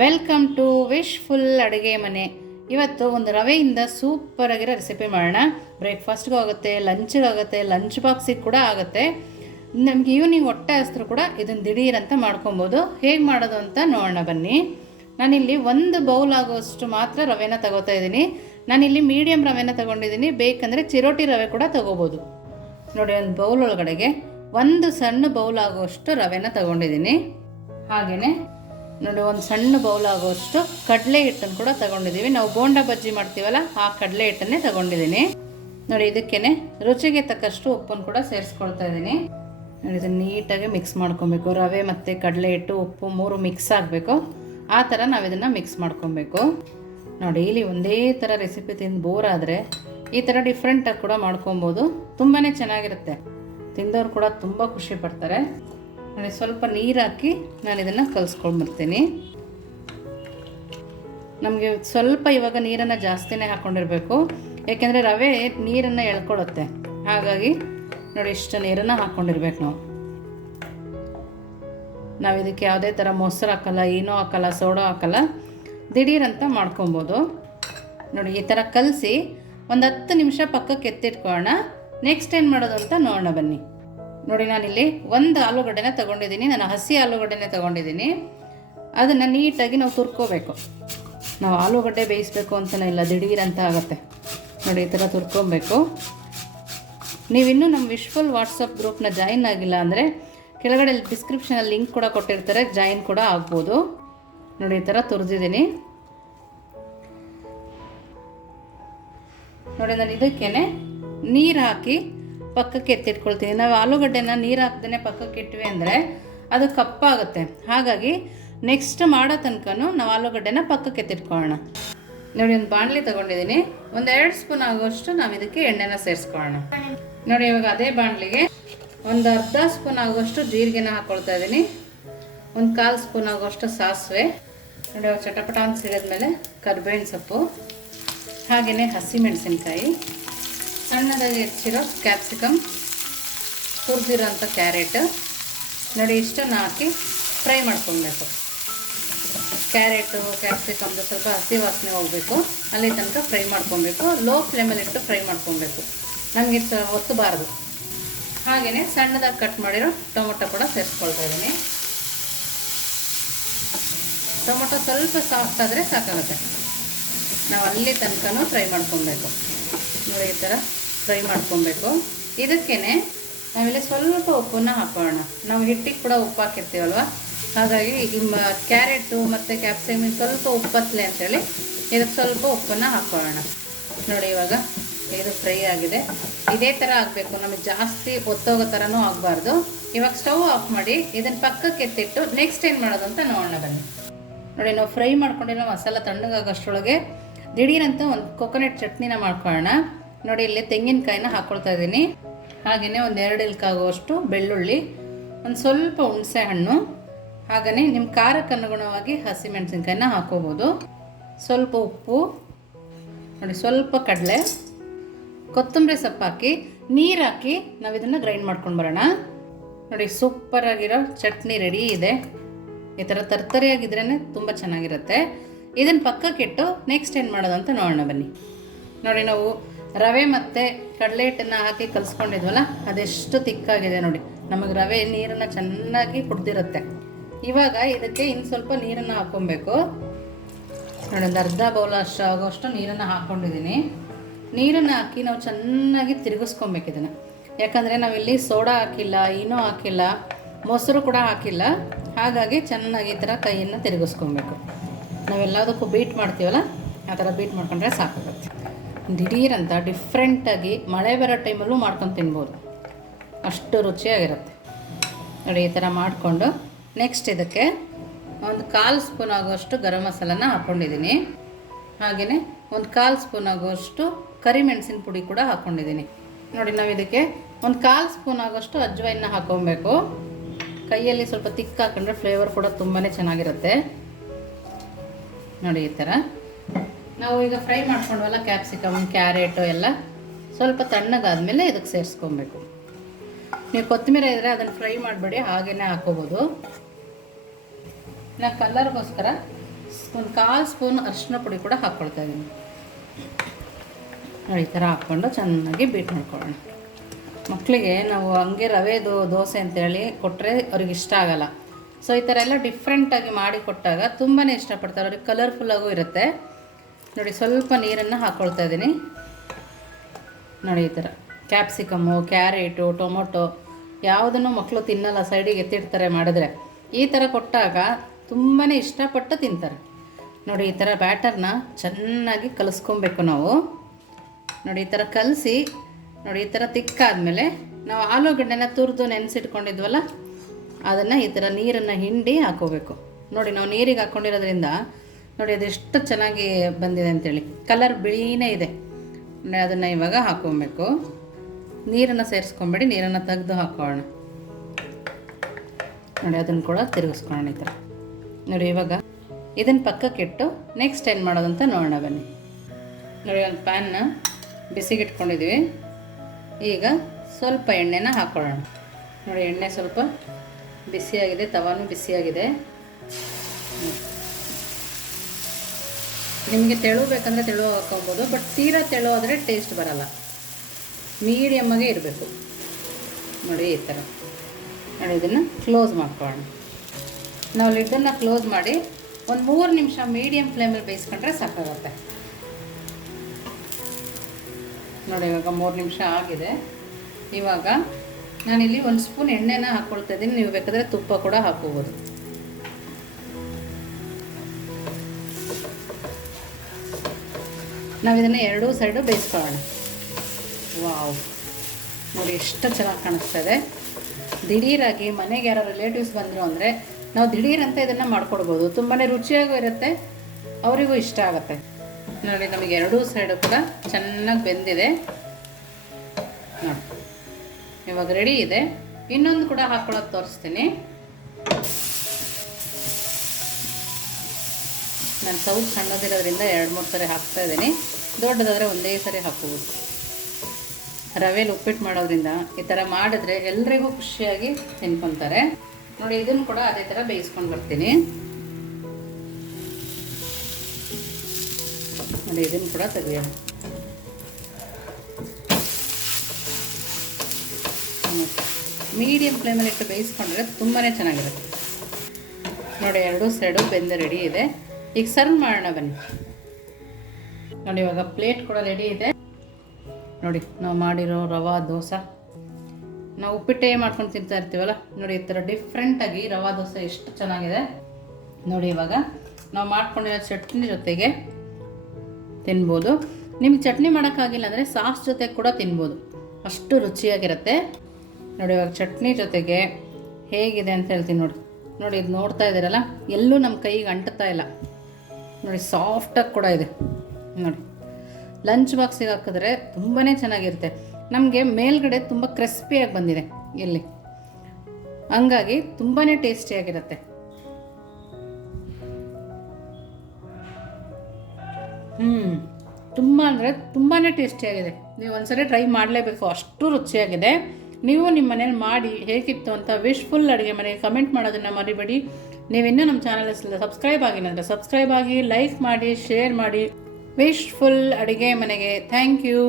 Welcome to wishful ಅಡುಗೆ ಮನೆ. ಇವತ್ತು ಒಂದು ರವೆಯಿಂದ ಸೂಪರ್ ಆಗಿರೋ ರೆಸಿಪಿ ಮಾಡೋಣ. ಬ್ರೇಕ್ಫಾಸ್ಟ್ಗೂ ಆಗುತ್ತೆ, ಲಂಚ್ಗೆ ಆಗುತ್ತೆ, ಲಂಚ್ ಬಾಕ್ಸಿಗೆ ಕೂಡ ಆಗುತ್ತೆ. ನಮಗೆ ಈವ್ನಿಂಗ್ ಹೊಟ್ಟೆ ಹಸಿದ್ರು ಕೂಡ ಇದನ್ನು ದಿಢೀರಂತ ಮಾಡ್ಕೊಬೋದು. ಹೇಗೆ ಮಾಡೋದು ಅಂತ ನೋಡೋಣ ಬನ್ನಿ. ನಾನಿಲ್ಲಿ ಒಂದು ಬೌಲ್ ಆಗೋಷ್ಟು ಮಾತ್ರ ರವೆನ ತಗೋತಾ ಇದ್ದೀನಿ. ನಾನಿಲ್ಲಿ ಮೀಡಿಯಮ್ ರವೆನ ತೊಗೊಂಡಿದ್ದೀನಿ. ಬೇಕಂದರೆ ಚಿರೋಟಿ ರವೆ ಕೂಡ ತೊಗೋಬೋದು. ನೋಡಿ, ಒಂದು ಬೌಲ್ ಒಳಗಡೆಗೆ ಒಂದು ಸಣ್ಣ ಬೌಲ್ ಆಗೋಷ್ಟು ರವೆನ ತೊಗೊಂಡಿದ್ದೀನಿ. ಹಾಗೆಯೇ ನೋಡಿ, ಒಂದು ಸಣ್ಣ ಬೌಲ್ ಆಗೋಷ್ಟು ಕಡಲೆ ಹಿಟ್ಟನ್ನು ಕೂಡ ತೊಗೊಂಡಿದ್ದೀವಿ. ನಾವು ಬೋಂಡ ಬಜ್ಜಿ ಮಾಡ್ತೀವಲ್ಲ, ಆ ಕಡಲೆ ಹಿಟ್ಟನ್ನೇ ತೊಗೊಂಡಿದ್ದೀನಿ. ನೋಡಿ, ಇದಕ್ಕೇ ರುಚಿಗೆ ತಕ್ಕಷ್ಟು ಉಪ್ಪನ್ನು ಕೂಡ ಸೇರಿಸ್ಕೊಳ್ತಾ ಇದ್ದೀನಿ. ನೋಡಿ, ಇದನ್ನು ನೀಟಾಗಿ ಮಿಕ್ಸ್ ಮಾಡ್ಕೊಬೇಕು. ರವೆ ಮತ್ತು ಕಡಲೆ ಹಿಟ್ಟು, ಉಪ್ಪು ಮೂರು ಮಿಕ್ಸ್ ಆಗಬೇಕು. ಆ ಥರ ನಾವು ಇದನ್ನು ಮಿಕ್ಸ್ ಮಾಡ್ಕೊಬೇಕು. ನೋಡಿ, ಇಲ್ಲಿ ಒಂದೇ ಥರ ರೆಸಿಪಿ ತಿಂದು ಬೋರ್ ಆದರೆ ಈ ಥರ ಡಿಫ್ರೆಂಟಾಗಿ ಕೂಡ ಮಾಡ್ಕೊಬೋದು. ತುಂಬಾ ಚೆನ್ನಾಗಿರುತ್ತೆ. ತಿಂದವ್ರು ಕೂಡ ತುಂಬ ಖುಷಿ ಪಡ್ತಾರೆ. ನೋಡಿ, ಸ್ವಲ್ಪ ನೀರು ಹಾಕಿ ನಾನು ಇದನ್ನು ಕಲಿಸ್ಕೊಂಡ್ಬರ್ತೀನಿ. ನಮಗೆ ಸ್ವಲ್ಪ ಇವಾಗ ನೀರನ್ನು ಜಾಸ್ತಿನೇ ಹಾಕ್ಕೊಂಡಿರಬೇಕು, ಯಾಕೆಂದರೆ ರವೆ ನೀರನ್ನು ಎಳ್ಕೊಳ್ಳುತ್ತೆ. ಹಾಗಾಗಿ ನೋಡಿ, ಇಷ್ಟು ನೀರನ್ನು ಹಾಕ್ಕೊಂಡಿರ್ಬೇಕು. ನಾವು ಇದಕ್ಕೆ ಯಾವುದೇ ಥರ ಮೊಸರು ಹಾಕಲ್ಲ, ಏನೂ ಹಾಕಲ್ಲ, ಸೋಡಾ ಹಾಕಲ್ಲ. ದಿಢೀರಂತ ಮಾಡ್ಕೊಬೋದು. ನೋಡಿ, ಈ ಥರ ಕಲಸಿ ಒಂದು 10 ನಿಮಿಷ ಪಕ್ಕಕ್ಕೆ ಎತ್ತಿಟ್ಕೊಳ್ಳೋಣ. ನೆಕ್ಸ್ಟ್ ಏನು ಮಾಡೋದು ಅಂತ ನೋಡೋಣ ಬನ್ನಿ. ನೋಡಿ, ನಾನಿಲ್ಲಿ ಒಂದು ಆಲೂಗಡ್ಡೆನ ತೊಗೊಂಡಿದ್ದೀನಿ. ನಾನು ಹಸಿ ಆಲೂಗಡ್ಡೆನೇ ತೊಗೊಂಡಿದ್ದೀನಿ. ಅದನ್ನು ನೀಟಾಗಿ ನಾವು ತುರ್ಕೋಬೇಕು. ನಾವು ಆಲೂಗಡ್ಡೆ ಬೇಯಿಸಬೇಕು ಅಂತಲೇ ಇಲ್ಲ, ದಿಢೀರಂತ ಆಗುತ್ತೆ. ನೋಡಿ, ಈ ಥರ ತುರ್ಕೊಬೇಕು. ನೀವಿನ್ನೂ ನಮ್ಮ ವಿಶ್ಫುಲ್ ವಾಟ್ಸಪ್ ಗ್ರೂಪ್ನ ಜಾಯಿನ್ ಆಗಿಲ್ಲ ಅಂದರೆ ಕೆಳಗಡೆ ಡಿಸ್ಕ್ರಿಪ್ಷನಲ್ಲಿ ಲಿಂಕ್ ಕೂಡ ಕೊಟ್ಟಿರ್ತಾರೆ, ಜಾಯಿನ್ ಕೂಡ ಆಗ್ಬೋದು. ನೋಡಿ, ಈ ಥರ ತುರಿದಿದ್ದೀನಿ. ನೋಡಿ, ನಾನು ಇದಕ್ಕೇ ನೀರು ಹಾಕಿ ಪಕ್ಕಕ್ಕೆ ಎತ್ತಿಟ್ಕೊಳ್ತೀನಿ. ನಾವು ಆಲೂಗಡ್ಡೆನ ನೀರು ಹಾಕ್ದೇ ಪಕ್ಕಕ್ಕೆ ಇಟ್ವಿ ಅಂದರೆ ಅದು ಕಪ್ಪಾಗುತ್ತೆ. ಹಾಗಾಗಿ ನೆಕ್ಸ್ಟ್ ಮಾಡೋ ತನಕನೂ ನಾವು ಆಲೂಗಡ್ಡೆನ ಪಕ್ಕಕ್ಕೆ ಎತ್ತಿಟ್ಕೊಳ್ಳೋಣ. ನೋಡಿ, ಒಂದು ಬಾಣಲಿ ತೊಗೊಂಡಿದ್ದೀನಿ. ಒಂದು 2 ಸ್ಪೂನ್ ಆಗೋಷ್ಟು ನಾವು ಇದಕ್ಕೆ ಎಣ್ಣೆನ ಸೇರಿಸ್ಕೊಳ್ಳೋಣ. ನೋಡಿ, ಇವಾಗ ಅದೇ ಬಾಣಲಿಗೆ ಒಂದು ಅರ್ಧ ಸ್ಪೂನ್ ಆಗೋಷ್ಟು ಜೀರಿಗೆನ ಹಾಕ್ಕೊಳ್ತಾ ಇದ್ದೀನಿ. ಒಂದು 1/4 ಸ್ಪೂನ್ ಆಗೋಷ್ಟು ಸಾಸಿವೆ. ನೋಡಿ, ಚಟಪಟ ಅಂತ ಸಿಡಿದ್ಮೇಲೆ ಕರಿಬೇವಿನ ಸೊಪ್ಪು, ಹಾಗೆಯೇ ಹಸಿಮೆಣಸಿನ್ಕಾಯಿ, ಸಣ್ಣದಾಗಿ ಹೆಚ್ಚಿರೋ ಕ್ಯಾಪ್ಸಿಕಮ್, ಹುರಿದಿರೋ ಅಂಥ ಕ್ಯಾರೆಟ್. ನೋಡಿ, ಇಷ್ಟನ್ನು ಹಾಕಿ ಫ್ರೈ ಮಾಡ್ಕೊಳ್ಬೇಕು. ಕ್ಯಾರೆಟು ಕ್ಯಾಪ್ಸಿಕಮ್ದು ಸ್ವಲ್ಪ ಹಸಿ ವಾಸನೆ ಹೋಗಬೇಕು, ಅಲ್ಲಿ ತನಕ ಫ್ರೈ ಮಾಡ್ಕೊಬೇಕು. ಲೋ ಫ್ಲೇಮಲ್ಲಿಟ್ಟು ಫ್ರೈ ಮಾಡ್ಕೊಬೇಕು, ನಮಗೆ ಒತ್ತಬಾರ್ದು. ಹಾಗೆಯೇ ಸಣ್ಣದಾಗಿ ಕಟ್ ಮಾಡಿರೋ ಟೊಮೊಟೊ ಕೂಡ ಸೇರಿಸ್ಕೊಳ್ತಾ ಇದ್ದೀನಿ. ಟೊಮೊಟೊ ಸ್ವಲ್ಪ ಸಾಫ್ಟ್ ಆದರೆ ಸಾಕಾಗುತ್ತೆ. ನಾವು ಅಲ್ಲಿ ತನಕನೂ ಫ್ರೈ ಮಾಡ್ಕೊಬೇಕು. ನೋಡಿ, ಈ ಥರ ಫ್ರೈ ಮಾಡ್ಕೊಬೇಕು. ಇದಕ್ಕೇ ನಾವಿಲ್ಲಿ ಸ್ವಲ್ಪ ಉಪ್ಪನ್ನು ಹಾಕೋಣ. ನಾವು ಹಿಟ್ಟಿಗೆ ಕೂಡ ಉಪ್ಪು ಹಾಕಿರ್ತೀವಲ್ವ, ಹಾಗಾಗಿ ಕ್ಯಾರೆಟು ಮತ್ತು ಕ್ಯಾಪ್ಸಿಕಮ್ ಸ್ವಲ್ಪ ಉಪ್ಪತ್ತಲೆ ಅಂತೇಳಿ ಇದಕ್ಕೆ ಸ್ವಲ್ಪ ಉಪ್ಪನ್ನು ಹಾಕೋಣ. ನೋಡಿ, ಇವಾಗ ಇದು ಫ್ರೈ ಆಗಿದೆ. ಇದೇ ಥರ ಆಗಬೇಕು, ನಮಗೆ ಜಾಸ್ತಿ ಒತ್ತೋಗೋ ಥರನೂ ಆಗಬಾರ್ದು. ಇವಾಗ ಸ್ಟವ್ ಆಫ್ ಮಾಡಿ ಇದನ್ನು ಪಕ್ಕಕ್ಕೆ ಎತ್ತಿಟ್ಟು ನೆಕ್ಸ್ಟ್ ಏನು ಮಾಡೋದು ಅಂತ ನೋಡೋಣ ಬನ್ನಿ. ನೋಡಿ, ನಾವು ಫ್ರೈ ಮಾಡ್ಕೊಂಡಿರೋ ಮಸಾಲ ತಣ್ಣಗಾಗೋಷ್ಟರೊಳಗೆ ದಿಢೀರಂತ ಒಂದು ಕೊಕೊನಟ್ ಚಟ್ನಿನ ಮಾಡ್ಕೊಳ್ಳೋಣ. ನೋಡಿ, ಇಲ್ಲಿ ತೆಂಗಿನಕಾಯಿನ ಹಾಕ್ಕೊಳ್ತಾ ಇದ್ದೀನಿ. ಹಾಗೆಯೇ ಒಂದು 2 ಇಲ್ಕಾಗುವಷ್ಟು ಬೆಳ್ಳುಳ್ಳಿ, ಒಂದು ಸ್ವಲ್ಪ ಹುಣಸೆ ಹಣ್ಣು, ಹಾಗೆಯೇ ನಿಮ್ಮ ಖಾರಕ್ಕೆ ಅನುಗುಣವಾಗಿ ಹಸಿಮೆಣಸಿನ್ಕಾಯಿನ ಹಾಕೋಬೋದು. ಸ್ವಲ್ಪ ಉಪ್ಪು, ನೋಡಿ, ಸ್ವಲ್ಪ ಕಡಲೆ, ಕೊತ್ತಂಬರಿ ಸೊಪ್ಪು ಹಾಕಿ ನೀರು ಹಾಕಿ ನಾವು ಇದನ್ನು ಗ್ರೈಂಡ್ ಮಾಡ್ಕೊಂಡು ಬರೋಣ. ನೋಡಿ, ಸೂಪರಾಗಿರೋ ಚಟ್ನಿ ರೆಡಿ ಇದೆ. ಈ ಥರ ತರ್ತರಿಯಾಗಿದ್ರೇ ತುಂಬ ಚೆನ್ನಾಗಿರುತ್ತೆ. ಇದನ್ನು ಪಕ್ಕಕ್ಕಿಟ್ಟು ನೆಕ್ಸ್ಟ್ ಏನು ಮಾಡೋದು ಅಂತ ನೋಡೋಣ ಬನ್ನಿ. ನೋಡಿ, ನಾವು ರವೆ ಮತ್ತು ಕಡಲೆ ಹಿಟ್ಟನ್ನು ಹಾಕಿ ಕಲಿಸ್ಕೊಂಡಿದ್ವಲ್ಲ, ಅದೆಷ್ಟು ತಿಕ್ಕಾಗಿದೆ ನೋಡಿ. ನಮಗೆ ರವೆ ನೀರನ್ನು ಚೆನ್ನಾಗಿ ಕುಡ್ದಿರುತ್ತೆ. ಇವಾಗ ಇದಕ್ಕೆ ಇನ್ನು ಸ್ವಲ್ಪ ನೀರನ್ನು ಹಾಕ್ಕೊಬೇಕು. ನೋಡಿ, ಒಂದು ಅರ್ಧ ಬೌಲ್ ಅಷ್ಟು ಆಗೋಷ್ಟು ನೀರನ್ನು ಹಾಕ್ಕೊಂಡಿದ್ದೀನಿ. ನೀರನ್ನು ಹಾಕಿ ನಾವು ಚೆನ್ನಾಗಿ ತಿರುಗಿಸ್ಕೊಬೇಕು ಇದನ್ನು. ಯಾಕಂದರೆ ನಾವಿಲ್ಲಿ ಸೋಡಾ ಹಾಕಿಲ್ಲ, ಏನೂ ಹಾಕಿಲ್ಲ, ಮೊಸರು ಕೂಡ ಹಾಕಿಲ್ಲ. ಹಾಗಾಗಿ ಚೆನ್ನಾಗಿ ಈ ಥರ ಕೈಯನ್ನು ತಿರುಗಿಸ್ಕೊಬೇಕು. ನಾವೆಲ್ಲದಕ್ಕೂ ಬೀಟ್ ಮಾಡ್ತೀವಲ್ಲ, ಆ ಥರ ಬೀಟ್ ಮಾಡ್ಕೊಂಡ್ರೆ ಸಾಕಾಗುತ್ತೆ. ದಿಢೀರಂತ ಡಿಫ್ರೆಂಟಾಗಿ ಮಳೆ ಬರೋ ಟೈಮಲ್ಲೂ ಮಾಡ್ಕೊಂಡು ತಿನ್ಬೋದು, ಅಷ್ಟು ರುಚಿಯಾಗಿರುತ್ತೆ. ನೋಡಿ, ಈ ಥರ ಮಾಡಿಕೊಂಡು ನೆಕ್ಸ್ಟ್ ಇದಕ್ಕೆ ಒಂದು 1/4 ಸ್ಪೂನ್ ಆಗೋಷ್ಟು ಗರಂ ಮಸಾಲನ ಹಾಕ್ಕೊಂಡಿದ್ದೀನಿ. ಹಾಗೆಯೇ ಒಂದು 1/4 ಸ್ಪೂನ್ ಆಗೋಷ್ಟು ಕರಿಮೆಣಸಿನ ಪುಡಿ ಕೂಡ ಹಾಕ್ಕೊಂಡಿದ್ದೀನಿ. ನೋಡಿ, ನಾವು ಇದಕ್ಕೆ ಒಂದು 1/4 ಸ್ಪೂನ್ ಆಗೋಷ್ಟು ಅಜ್ವೈನ ಹಾಕ್ಕೊಬೇಕು. ಕೈಯಲ್ಲಿ ಸ್ವಲ್ಪ ತಿಕ್ಕ ಹಾಕೊಂಡ್ರೆ ಫ್ಲೇವರ್ ಕೂಡ ತುಂಬಾ ಚೆನ್ನಾಗಿರುತ್ತೆ. ನೋಡಿ, ಈ ಥರ ನಾವು ಈಗ ಫ್ರೈ ಮಾಡ್ಕೊಂಡ್ವಲ್ಲ ಕ್ಯಾಪ್ಸಿಕಮ್ ಕ್ಯಾರೆಟು ಎಲ್ಲ ಸ್ವಲ್ಪ ತಣ್ಣಗಾದ್ಮೇಲೆ ಇದಕ್ಕೆ ಸೇರಿಸ್ಕೊಬೇಕು. ನೀವು ಕೊತ್ತಂಬರಿ ಇದ್ದರೆ ಅದನ್ನು ಫ್ರೈ ಮಾಡಬೇಡಿ, ಹಾಗೇ ಹಾಕೋಬೋದು. ನಾನು ಕಲರ್ಗೋಸ್ಕರ ಒಂದು 1/4 ಸ್ಪೂನ್ ಅರಿಶಿನ ಪುಡಿ ಕೂಡ ಹಾಕ್ಕೊಳ್ತಾ ಇದ್ದೀನಿ ನೋಡಿ. ಈ ಥರ ಹಾಕ್ಕೊಂಡು ಚೆನ್ನಾಗಿ ಬೀಟ್ ಮಾಡ್ಕೊಳ್ಳೋಣ. ಮಕ್ಕಳಿಗೆ ನಾವು ಹಂಗೆ ರವೆದು ದೋಸೆ ಅಂತೇಳಿ ಕೊಟ್ಟರೆ ಅವ್ರಿಗೆ ಇಷ್ಟ ಆಗೋಲ್ಲ. ಸೊ ಈ ಥರ ಎಲ್ಲ ಡಿಫ್ರೆಂಟಾಗಿ ಮಾಡಿ ಕೊಟ್ಟಾಗ ತುಂಬಾ ಇಷ್ಟಪಡ್ತಾರೆ. ಅವ್ರಿಗೆ ಕಲರ್ಫುಲ್ಲಾಗೂ ಇರುತ್ತೆ ನೋಡಿ. ಸ್ವಲ್ಪ ನೀರನ್ನು ಹಾಕ್ಕೊಳ್ತಾ ಇದ್ದೀನಿ ನೋಡಿ. ಈ ಥರ ಕ್ಯಾಪ್ಸಿಕಮ್ಮು, ಕ್ಯಾರೆಟು, ಟೊಮೊಟೊ ಯಾವುದನ್ನು ಮಕ್ಕಳು ತಿನ್ನಲ್ಲ, ಸೈಡಿಗೆ ಎತ್ತಿಡ್ತಾರೆ ಮಾಡಿದ್ರೆ. ಈ ಥರ ಕೊಟ್ಟಾಗ ತುಂಬಾ ಇಷ್ಟಪಟ್ಟು ತಿಂತಾರೆ ನೋಡಿ. ಈ ಥರ ಬ್ಯಾಟರ್ನ ಚೆನ್ನಾಗಿ ಕಲಿಸ್ಕೊಬೇಕು ನಾವು ನೋಡಿ. ಈ ಥರ ಕಲಸಿ ನೋಡಿ. ಈ ಥರ ತಿಕ್ಕಾದಮೇಲೆ ನಾವು ಆಲೂಗಡ್ಡೆನ ತುರಿದು ನೆನೆಸಿಟ್ಕೊಂಡಿದ್ವಲ್ಲ, ಅದನ್ನು ಈ ಥರ ನೀರನ್ನು ಹಿಂಡಿ ಹಾಕೋಬೇಕು ನೋಡಿ. ನಾವು ನೀರಿಗೆ ಹಾಕ್ಕೊಂಡಿರೋದ್ರಿಂದ ನೋಡಿ ಅದೆಷ್ಟು ಚೆನ್ನಾಗಿ ಬಂದಿದೆ ಅಂಥೇಳಿ. ಕಲರ್ ಬಿಳಿನೇ ಇದೆ ನೋಡಿ. ಅದನ್ನು ಇವಾಗ ಹಾಕ್ಕೊಬೇಕು. ನೀರನ್ನು ಸೇರಿಸ್ಕೊಂಬೇಡಿ, ನೀರನ್ನು ತೆಗೆದು ಹಾಕೋಣ ನೋಡಿ. ಅದನ್ನು ಕೂಡ ತಿರುಗಿಸ್ಕೊಳ್ಳೋಣ ಈ ಥರ ನೋಡಿ. ಇವಾಗ ಇದನ್ನು ಪಕ್ಕಕ್ಕಿಟ್ಟು ನೆಕ್ಸ್ಟ್ ಏನು ಮಾಡೋದಂತ ನೋಡೋಣ ಬನ್ನಿ ನೋಡಿ. ಒಂದು ಪ್ಯಾನ್ನ ಬಿಸಿಗಿಟ್ಕೊಂಡಿದ್ದೀವಿ. ಈಗ ಸ್ವಲ್ಪ ಎಣ್ಣೆನ ಹಾಕ್ಕೊಳ್ಳೋಣ ನೋಡಿ. ಎಣ್ಣೆ ಸ್ವಲ್ಪ ಬಿಸಿಯಾಗಿದೆ, ತವಾನು ಬಿಸಿಯಾಗಿದೆ. ನಿಮಗೆ ತೆಳು ಬೇಕಂದರೆ ತೆಳು ಹಾಕ್ಕೊಬೋದು, ಬಟ್ ತೀರಾ ತೆಳು ಆದರೆ ಟೇಸ್ಟ್ ಬರಲ್ಲ. ಮೀಡಿಯಮ್ಮಾಗೆ ಇರಬೇಕು ನೋಡಿ. ಈ ಥರ ನೋಡಿ. ಇದನ್ನು ಕ್ಲೋಸ್ ಮಾಡ್ಕೊಳ್ಳೋಣ. ನಾವು ಲಿಡ್ಡನ್ನು ಕ್ಲೋಸ್ ಮಾಡಿ ಒಂದು 3 ನಿಮಿಷ ಮೀಡಿಯಮ್ ಫ್ಲೇಮಲ್ಲಿ ಬೇಯಿಸ್ಕೊಂಡ್ರೆ ಸಾಕಾಗುತ್ತೆ ನೋಡಿ. ಇವಾಗ 3 ನಿಮಿಷ ಆಗಿದೆ. ಇವಾಗ ನಾನಿಲ್ಲಿ 1 ಸ್ಪೂನ್ ಎಣ್ಣೆನ ಹಾಕ್ಕೊಳ್ತಾ ಇದ್ದೀನಿ. ನೀವು ಬೇಕಾದರೆ ತುಪ್ಪ ಕೂಡ ಹಾಕೋಬೋದು. ನಾವು ಇದನ್ನು 2 ಸೈಡು ಬೇಯಿಸ್ಕೊಳ್ಳೋಣ. ವಾವ್ ನೋಡಿ ಎಷ್ಟು ಚೆನ್ನಾಗಿ ಕಾಣಿಸ್ತಾ ಇದೆ. ದಿಢೀರಾಗಿ ಮನೆಗೆ ಯಾರೋ ರಿಲೇಟಿವ್ಸ್ ಬಂದರು ಅಂದರೆ ನಾವು ದಿಢೀರಂತ ಇದನ್ನು ಮಾಡ್ಕೊಡ್ಬೋದು. ತುಂಬಾ ರುಚಿಯಾಗೂ ಇರುತ್ತೆ, ಅವರಿಗೂ ಇಷ್ಟ ಆಗುತ್ತೆ ನೋಡಿ. ನಮಗೆ 2 ಸೈಡು ಕೂಡ ಚೆನ್ನಾಗಿ ಬೆಂದಿದೆ ನೋಡಿ. ಇವಾಗ ರೆಡಿ ಇದೆ. ಇನ್ನೊಂದು ಕೂಡ ಹಾಕ್ಕೊಳ್ಳೋದು ತೋರಿಸ್ತೀನಿ. ನಾನು ಸೌಟ್ ಸಣ್ಣದಿರೋದ್ರಿಂದ 2-3 ಸರಿ ಹಾಕ್ತಾ ಇದ್ದೀನಿ. ದೊಡ್ಡದಾದರೆ ಒಂದೇ ಸರಿ ಹಾಕ್ಬೋದು. ರವೆಲಿ ಉಪ್ಪಿಟ್ಟು ಮಾಡೋದ್ರಿಂದ ಈ ಥರ ಮಾಡಿದ್ರೆ ಎಲ್ರಿಗೂ ಖುಷಿಯಾಗಿ ತಿನ್ಕೊತಾರೆ ನೋಡಿ. ಇದನ್ನು ಕೂಡ ಅದೇ ಥರ ಬೇಯಿಸ್ಕೊಂಡು ಬರ್ತೀನಿ ನೋಡಿ. ಇದನ್ನು ಕೂಡ ತೆಗಿಯೋಣ. ಮೀಡಿಯಮ್ ಫ್ಲೇಮಲ್ಲಿ ಇಟ್ಟು ಬೇಯಿಸ್ಕೊಂಡ್ರೆ ತುಂಬಾ ಚೆನ್ನಾಗಿರುತ್ತೆ ನೋಡಿ. 2 ಸೈಡು ಬೆಂದು ರೆಡಿ ಇದೆ. ಈಗ ಸರ್ವ್ ಮಾಡೋಣ ಬನ್ನಿ ನೋಡಿ. ಇವಾಗ ಪ್ಲೇಟ್ ಕೂಡ ರೆಡಿ ಇದೆ ನೋಡಿ. ನಾವು ಮಾಡಿರೋ ರವಾ ದೋಸೆ, ನಾವು ಉಪ್ಪಿಟ್ಟೇ ಮಾಡ್ಕೊಂಡು ತಿಂತಾ ಇರ್ತೀವಲ್ಲ ನೋಡಿ. ಈ ಥರ ಡಿಫ್ರೆಂಟಾಗಿ ರವಾ ದೋಸೆ ಎಷ್ಟು ಚೆನ್ನಾಗಿದೆ ನೋಡಿ. ಇವಾಗ ನಾವು ಮಾಡ್ಕೊಂಡಿರೋ ಚಟ್ನಿ ಜೊತೆಗೆ ತಿನ್ಬೋದು. ನಿಮ್ಗೆ ಚಟ್ನಿ ಮಾಡೋಕ್ಕಾಗಿಲ್ಲ ಅಂದರೆ ಸಾಸ್ ಜೊತೆ ಕೂಡ ತಿನ್ಬೋದು, ಅಷ್ಟು ರುಚಿಯಾಗಿರುತ್ತೆ ನೋಡಿ. ಇವಾಗ ಚಟ್ನಿ ಜೊತೆಗೆ ಹೇಗಿದೆ ಅಂತ ಹೇಳ್ತೀನಿ ನೋಡಿ. ನೋಡಿ ಇದು ನೋಡ್ತಾ ಇದ್ದೀರಲ್ಲ, ಎಲ್ಲೂ ನಮ್ಮ ಕೈಗೆ ಅಂಟುತ್ತಾ ಇಲ್ಲ ನೋಡಿ. ಸಾಫ್ಟಾಗಿ ಕೂಡ ಇದೆ ನೋಡಿ. ಲಂಚ್ ಬಾಕ್ಸಿಗೆ ಹಾಕಿದ್ರೆ ತುಂಬಾ ಚೆನ್ನಾಗಿರುತ್ತೆ. ನಮಗೆ ಮೇಲ್ಗಡೆ ತುಂಬ ಕ್ರಿಸ್ಪಿಯಾಗಿ ಬಂದಿದೆ ಇಲ್ಲಿ, ಹಂಗಾಗಿ ತುಂಬಾ ಟೇಸ್ಟಿಯಾಗಿರುತ್ತೆ ತುಂಬ ಅಂದರೆ ತುಂಬಾ ಟೇಸ್ಟಿಯಾಗಿದೆ. ನೀವು ಒಂದ್ಸರಿ ಟ್ರೈ ಮಾಡಲೇಬೇಕು, ಅಷ್ಟು ರುಚಿಯಾಗಿದೆ. ನೀವು ನಿಮ್ಮ ಮನೇಲಿ ಮಾಡಿ ಹೇಗಿತ್ತು ಅಂತ ವಿಶ್ಫುಲ್ ಅಡುಗೆ ಮನೆಗೆ ಕಮೆಂಟ್ ಮಾಡೋದನ್ನು ಮರಿಬೇಡಿ. ನೀವಿನ್ನೂ ನಮ್ಮ ಚಾನಲ್ ಸಬ್ಸ್ಕ್ರೈಬ್ ಆಗಿಲ್ಲ ಅಂದರೆ ಸಬ್ಸ್ಕ್ರೈಬ್ ಆಗಿ, ಲೈಕ್ ಮಾಡಿ, ಶೇರ್ ಮಾಡಿ. ವಿಶ್ಫುಲ್ ಅಡುಗೆ ಮನೆಗೆ ಥ್ಯಾಂಕ್ ಯು.